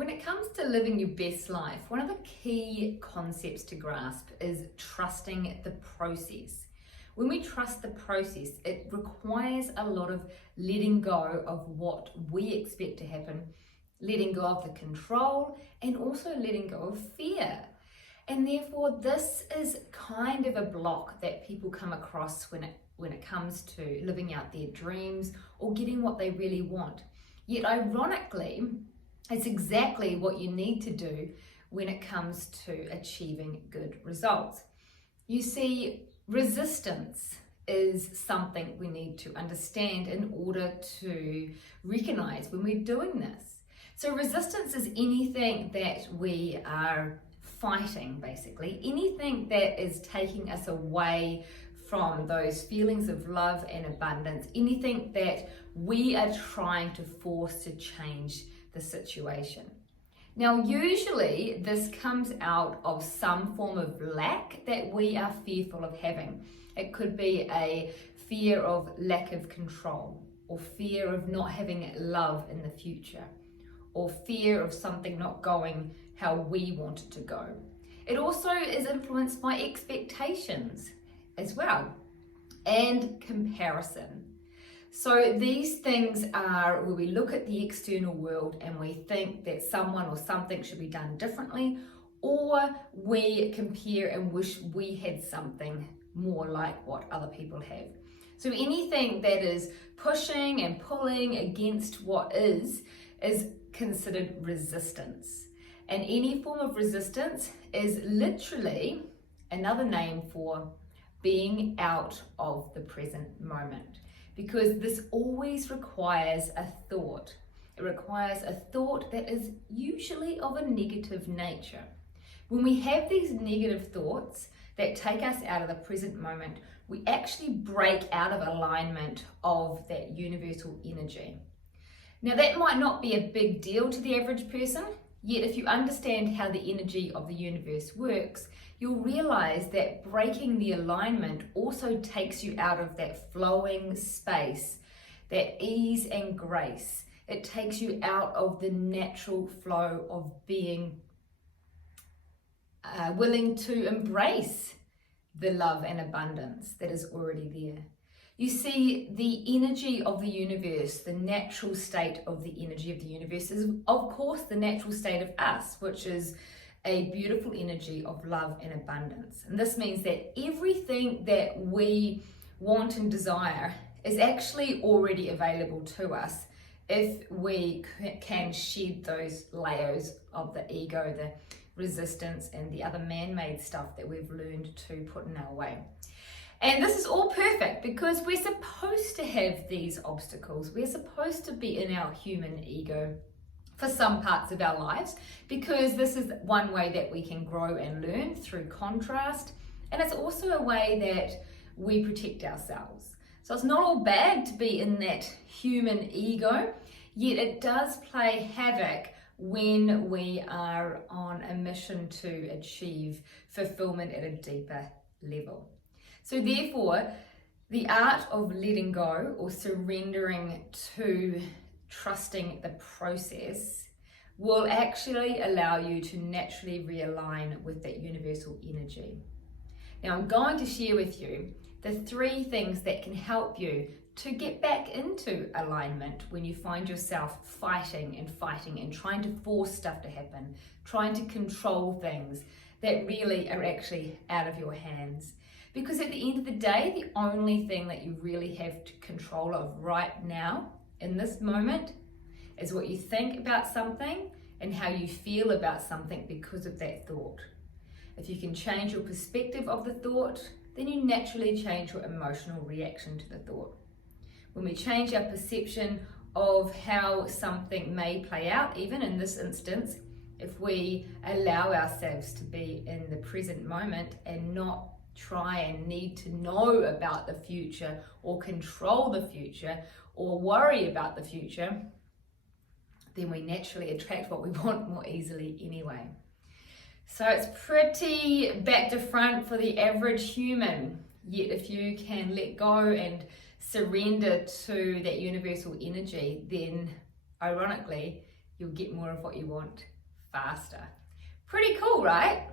When it comes to living your best life, one of the key concepts to grasp is trusting the process. When we trust the process, it requires a lot of letting go of what we expect to happen, letting go of the control, and also letting go of fear. And therefore, this is kind of a block that people come across when it comes to living out their dreams or getting what they really want. Yet ironically, it's exactly what you need to do when it comes to achieving good results. You see, resistance is something we need to understand in order to recognize when we're doing this. So resistance is anything that we are fighting, basically, anything that is taking us away from those feelings of love and abundance, anything that we are trying to force to change the situation. Now, usually this comes out of some form of lack that we are fearful of having. It could be a fear of lack of control, or fear of not having love in the future, or fear of something not going how we want it to go. It also is influenced by expectations as well, and comparison. So these things are where we look at the external world and we think that someone or something should be done differently, or we compare and wish we had something more like what other people have. So anything that is pushing and pulling against what is considered resistance. And any form of resistance is literally another name for being out of the present moment. Because this always requires a thought. It requires a thought that is usually of a negative nature. When we have these negative thoughts that take us out of the present moment, we actually break out of alignment of that universal energy. Now, that might not be a big deal to the average person, yet if you understand how the energy of the universe works, you'll realize that breaking the alignment also takes you out of that flowing space, that ease and grace. It takes you out of the natural flow of being willing to embrace the love and abundance that is already there. You see, the energy of the universe, the natural state of the energy of the universe is, of course, the natural state of us, which is a beautiful energy of love and abundance. And this means that everything that we want and desire is actually already available to us if we can shed those layers of the ego, the resistance, and the other man-made stuff that we've learned to put in our way. And this is all perfect because we're supposed to have these obstacles. We're supposed to be in our human ego for some parts of our lives, because this is one way that we can grow and learn through contrast. And it's also a way that we protect ourselves. So it's not all bad to be in that human ego, yet it does play havoc when we are on a mission to achieve fulfillment at a deeper level. So therefore, the art of letting go or surrendering to trusting the process will actually allow you to naturally realign with that universal energy. Now, I'm going to share with you the 3 things that can help you to get back into alignment when you find yourself fighting and trying to force stuff to happen, trying to control things that really are actually out of your hands. Because at the end of the day, the only thing that you really have control of right now in this moment is what you think about something and how you feel about something because of that thought. If you can change your perspective of the thought, then you naturally change your emotional reaction to the thought. When we change our perception of how something may play out, even in this instance, if we allow ourselves to be in the present moment and not try and need to know about the future or control the future or worry about the future, then we naturally attract what we want more easily anyway. So it's pretty back to front for the average human. Yet if you can let go and surrender to that universal energy, then ironically, you'll get more of what you want faster. Pretty cool, right?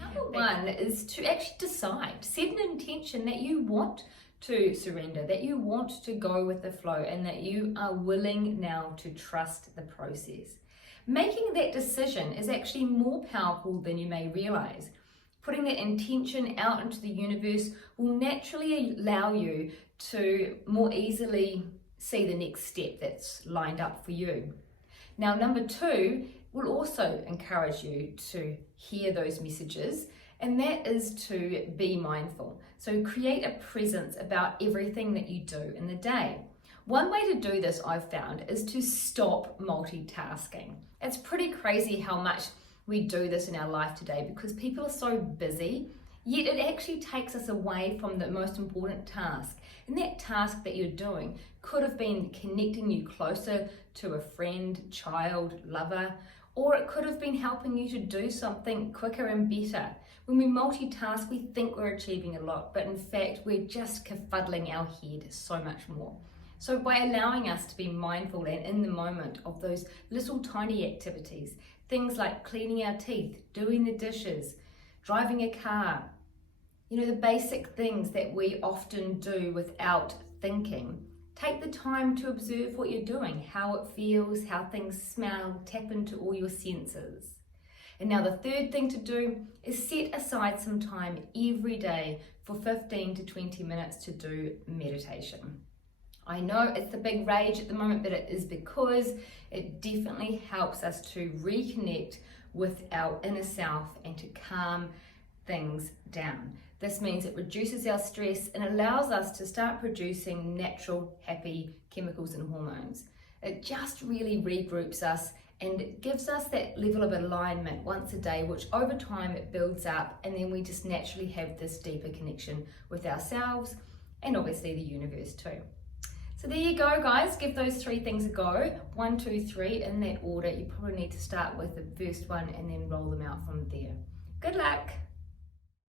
Number one is to actually decide, set an intention that you want to surrender, that you want to go with the flow, and that you are willing now to trust the process. Making that decision is actually more powerful than you may realize. Putting that intention out into the universe will naturally allow you to more easily see the next step that's lined up for you. Now, number two will also encourage you to hear those messages, and that is to be mindful. So create a presence about everything that you do in the day. One way to do this, I've found, is to stop multitasking. It's pretty crazy how much we do this in our life today because people are so busy, yet it actually takes us away from the most important task. And that task that you're doing could have been connecting you closer to a friend, child, lover, or it could have been helping you to do something quicker and better. When we multitask, we think we're achieving a lot, but in fact, we're just kerfuddling our head so much more. So by allowing us to be mindful and in the moment of those little tiny activities, things like cleaning our teeth, doing the dishes, driving a car, the basic things that we often do without thinking. Take the time to observe what you're doing, how it feels, how things smell, tap into all your senses. And now the third thing to do is set aside some time every day for 15 to 20 minutes to do meditation. I know it's the big rage at the moment, but it is because it definitely helps us to reconnect with our inner self and to calm things down. This means it reduces our stress and allows us to start producing natural, happy chemicals and hormones. It just really regroups us and it gives us that level of alignment once a day, which over time it builds up, and then we just naturally have this deeper connection with ourselves and obviously the universe too. So there you go, guys. Give those 3 things a go. 1, 2, 3 in that order. You probably need to start with the first one and then roll them out from there. Good luck.